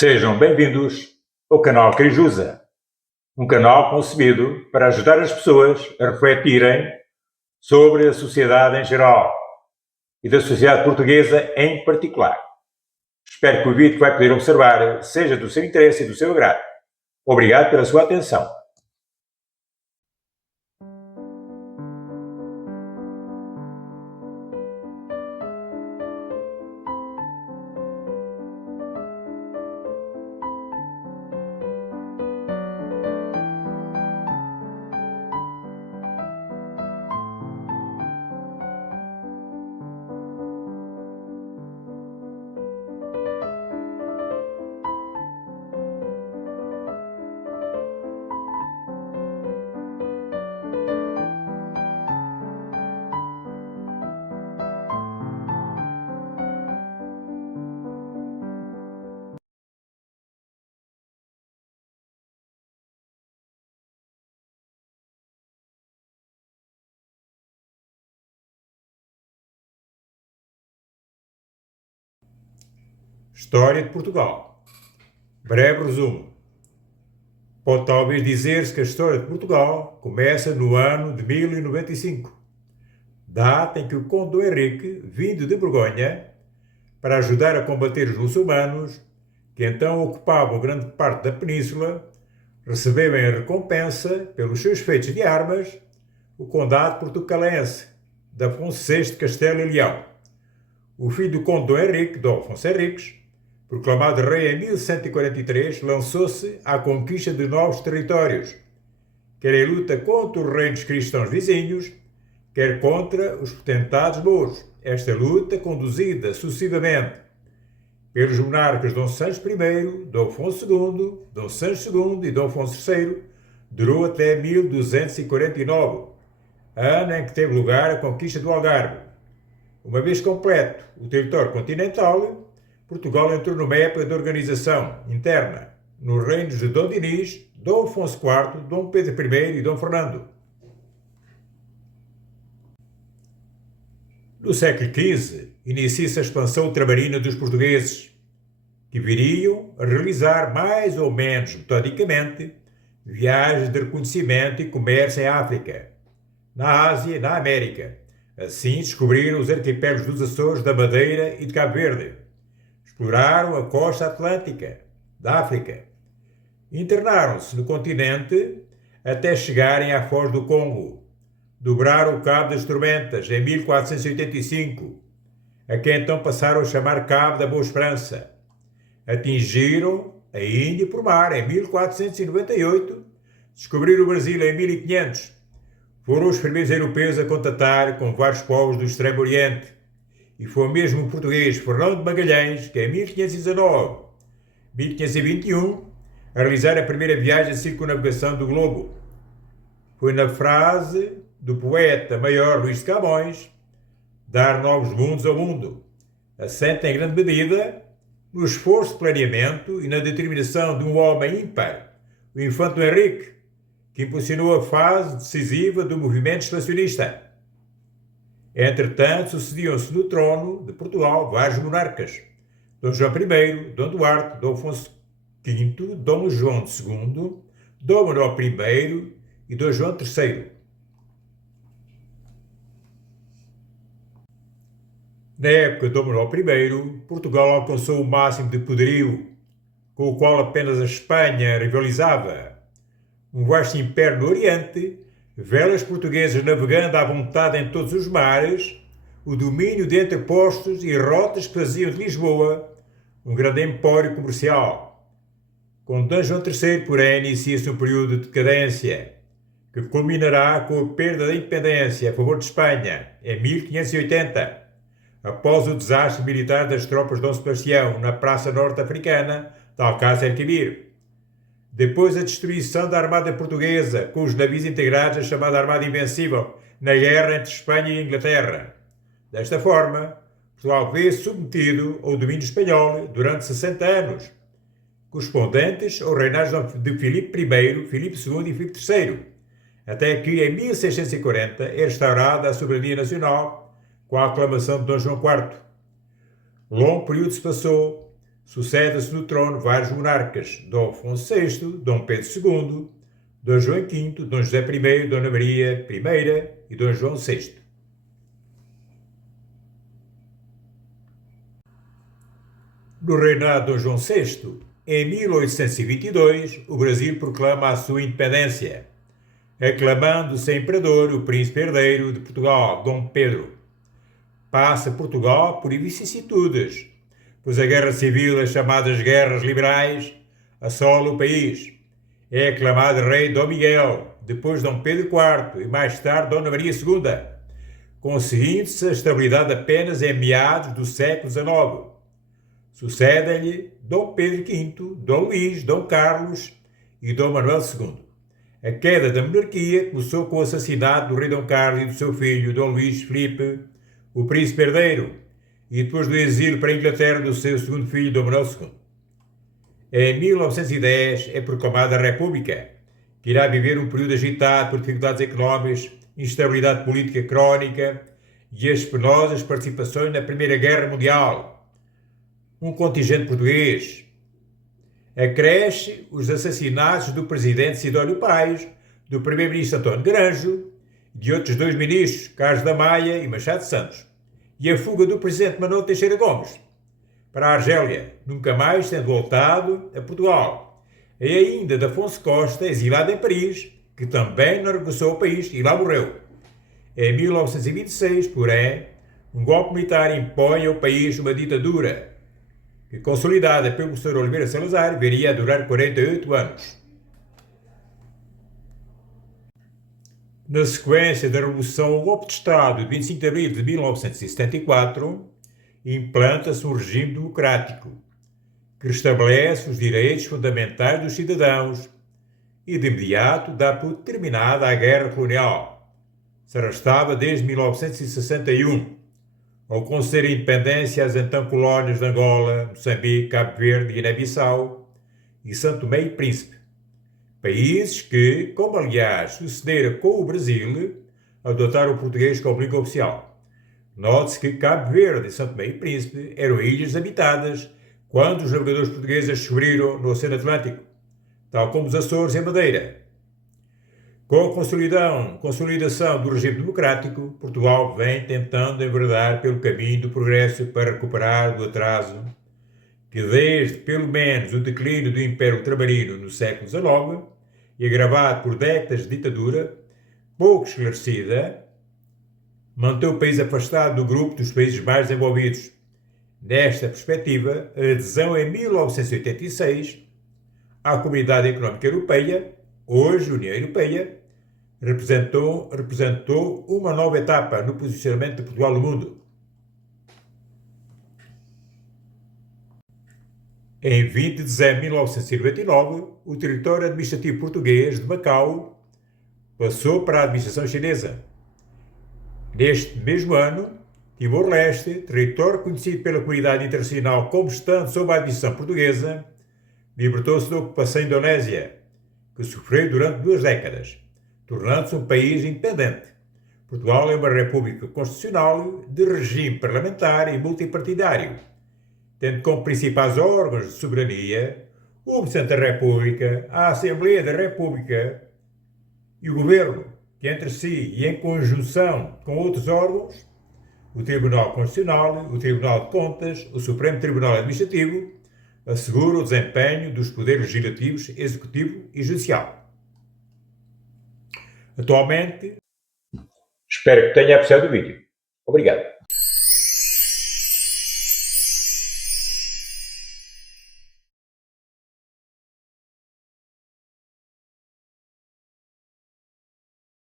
Sejam bem-vindos ao canal Crijusa, um canal concebido para ajudar as pessoas a refletirem sobre a sociedade em geral e da sociedade portuguesa em particular. Espero que o vídeo que vai poder observar seja do seu interesse e do seu agrado. Obrigado pela sua atenção. História de Portugal. Breve resumo. Pode talvez dizer-se que a história de Portugal começa no ano de 1095, data em que o conde Dom Henrique, vindo de Borgonha, para ajudar a combater os muçulmanos, que então ocupavam grande parte da península, recebeu em recompensa, pelos seus feitos de armas, o condado portucalense de Afonso VI de Castelo e Leão. O filho do conde Dom Henrique, Dom Afonso Henriques, proclamado rei em 1143, lançou-se à conquista de novos territórios, quer em luta contra os reinos cristãos vizinhos, quer contra os potentados mouros. Esta luta, conduzida sucessivamente pelos monarcas Dom Sancho I, Dom Afonso II, Dom Sancho II e Dom Afonso III, durou até 1249, ano em que teve lugar a conquista do Algarve. Uma vez completo o território continental, Portugal entrou numa época de organização interna, nos reinos de Dom Dinis, Dom Afonso IV, Dom Pedro I e Dom Fernando. No século XV, inicia-se a expansão ultramarina dos portugueses, que viriam a realizar mais ou menos metodicamente viagens de reconhecimento e comércio em África, na Ásia e na América. Assim descobriram os arquipélagos dos Açores, da Madeira e de Cabo Verde. Exploraram a costa atlântica da África. Internaram-se no continente até chegarem à foz do Congo. Dobraram o Cabo das Tormentas em 1485, a que então passaram a chamar Cabo da Boa Esperança. Atingiram a Índia por mar em 1498, descobriram o Brasil em 1500. Foram os primeiros europeus a contatar com vários povos do Extremo Oriente. E foi mesmo o português Fernão de Magalhães que, em 1519, 1521, a realizar a primeira viagem de circunnavegação do globo. Foi na frase do poeta maior Luís de Camões, dar novos mundos ao mundo, assenta em grande medida no esforço de planeamento e na determinação de um homem ímpar, o infante Dom Henrique, que impulsionou a fase decisiva do movimento expansionista. Entretanto, sucediam-se no trono de Portugal vários monarcas: Dom João I, Dom Duarte, Dom Afonso V, Dom João II, Dom Manuel I e Dom João III. Na época de Dom Manuel I, Portugal alcançou o máximo de poderio, com o qual apenas a Espanha rivalizava. Um vasto império no Oriente, velas portuguesas navegando à vontade em todos os mares, o domínio de entrepostos e rotas que faziam de Lisboa um grande empório comercial. Com Dom João III, porém, inicia-se um período de decadência, que culminará com a perda da independência a favor de Espanha, em 1580, após o desastre militar das tropas de Dom Sebastião na Praça Norte-Africana de Alcácer Quibir. Depois a destruição da Armada Portuguesa, com os navios integrados à chamada Armada Invencível, na guerra entre Espanha e Inglaterra. Desta forma, Portugal vê-se submetido ao domínio espanhol durante 60 anos, correspondentes ao reinado de Filipe I, Filipe II e Filipe III, até que em 1640 é restaurada a soberania nacional com a aclamação de Dom João IV. Longo período se passou Sucedem-se no trono vários monarcas: Dom Afonso VI, Dom Pedro II, Dom João V, Dom José I, Dona Maria I e Dom João VI. No reinado de Dom João VI, em 1822, o Brasil proclama a sua independência, aclamando-se imperador o príncipe herdeiro de Portugal, Dom Pedro. Passa Portugal por vicissitudes, pois a guerra civil, as chamadas guerras liberais, assola o país. É aclamado rei Dom Miguel, depois Dom Pedro IV e mais tarde Dona Maria II, conseguindo-se a estabilidade apenas em meados do século XIX. Sucedem-lhe Dom Pedro V, Dom Luís, Dom Carlos e Dom Manuel II. A queda da monarquia começou com o assassinato do rei Dom Carlos e do seu filho Dom Luís Filipe, o príncipe herdeiro, e depois do exílio para a Inglaterra do seu segundo filho Dom Manuel II. Em 1910 é proclamada a República, que irá viver um período agitado por dificuldades económicas, instabilidade política crónica e as penosas participações na Primeira Guerra Mundial. Um contingente português. Acresce os assassinatos do presidente Sidónio Pais, do primeiro-ministro António Granjo e de outros dois ministros, Carlos da Maia e Machado Santos, e a fuga do presidente Manuel Teixeira Gomes para a Argélia, nunca mais tendo voltado a Portugal, e ainda de Afonso Costa, exilado em Paris, que também não regressou ao país e lá morreu. Em 1926, porém, um golpe militar impõe ao país uma ditadura, que, consolidada pelo professor Oliveira Salazar, viria a durar 48 anos. Na sequência da Revolução ao Golpe de Estado de 25 de abril de 1974, implanta-se um regime democrático, que restabelece os direitos fundamentais dos cidadãos e, de imediato, dá por terminada a Guerra Colonial. Se arrastava desde 1961, ao conceder independência às então colónias de Angola, Moçambique, Cabo Verde, Guiné-Bissau e Santo Tomé e Príncipe. Países que, como aliás sucedera com o Brasil, adotaram o português como língua oficial. Note-se que Cabo Verde e Santo Tomé e Príncipe eram ilhas habitadas quando os navegadores portugueses as descobriram no Oceano Atlântico, tal como os Açores e a Madeira. Com a consolidação do regime democrático, Portugal vem tentando enveredar pelo caminho do progresso para recuperar o atraso que, desde pelo menos o declínio do Império Ultramarino no século XIX e agravado por décadas de ditadura, pouco esclarecida, mantém o país afastado do grupo dos países mais desenvolvidos. Nesta perspectiva, a adesão em 1986 à Comunidade Económica Europeia, hoje União Europeia, representou uma nova etapa no posicionamento de Portugal no mundo. Em 20 de dezembro de 1999, o território administrativo português de Macau passou para a administração chinesa. Neste mesmo ano, Timor-Leste, território conhecido pela comunidade internacional como estando sob a administração portuguesa, libertou-se da ocupação indonésia, que sofreu durante 2 décadas, tornando-se um país independente. Portugal é uma república constitucional de regime parlamentar e multipartidário, tendo como principais órgãos de soberania o Presidente da República, a Assembleia da República e o Governo, que entre si e em conjunção com outros órgãos, o Tribunal Constitucional, o Tribunal de Contas, o Supremo Tribunal Administrativo, assegura o desempenho dos poderes legislativos, executivo e judicial. Atualmente, espero que tenha apreciado o vídeo. Obrigado.